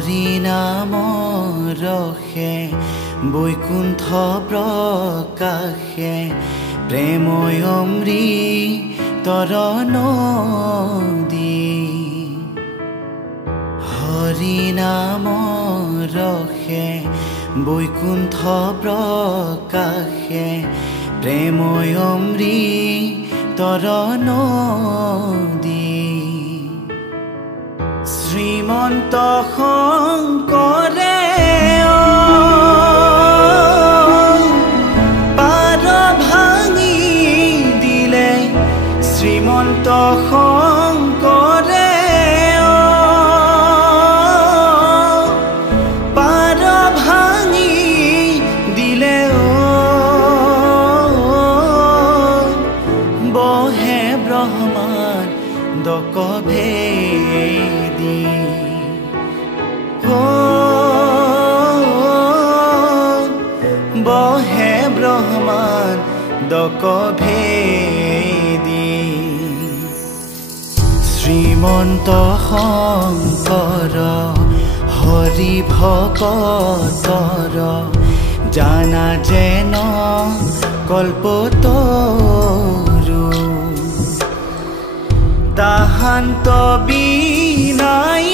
হৰিনাম ৰসে বৈকুণ্ঠ প্ৰকাশে প্ৰেময় অমৃতৰ নদী। হৰিনাম ৰসে বৈকুণ্ঠ প্ৰকাশে প্ৰেময় অমৃতৰ নদী। শ্ৰীমন্ত শংকৰে পাৰ ভাঙি দিলে, শ্ৰীমন্ত শংকৰে পাৰ ভাঙি দিলে। বহে ব্ৰহ্মাণ্ড কভেদি, বহে ব্ৰহ্মাণ্ড কভেদি। শ্ৰীমন্ত শংকৰ হৰি ভকতৰ জানা যেন কল্পতৰু। তাহান্ত বিনাই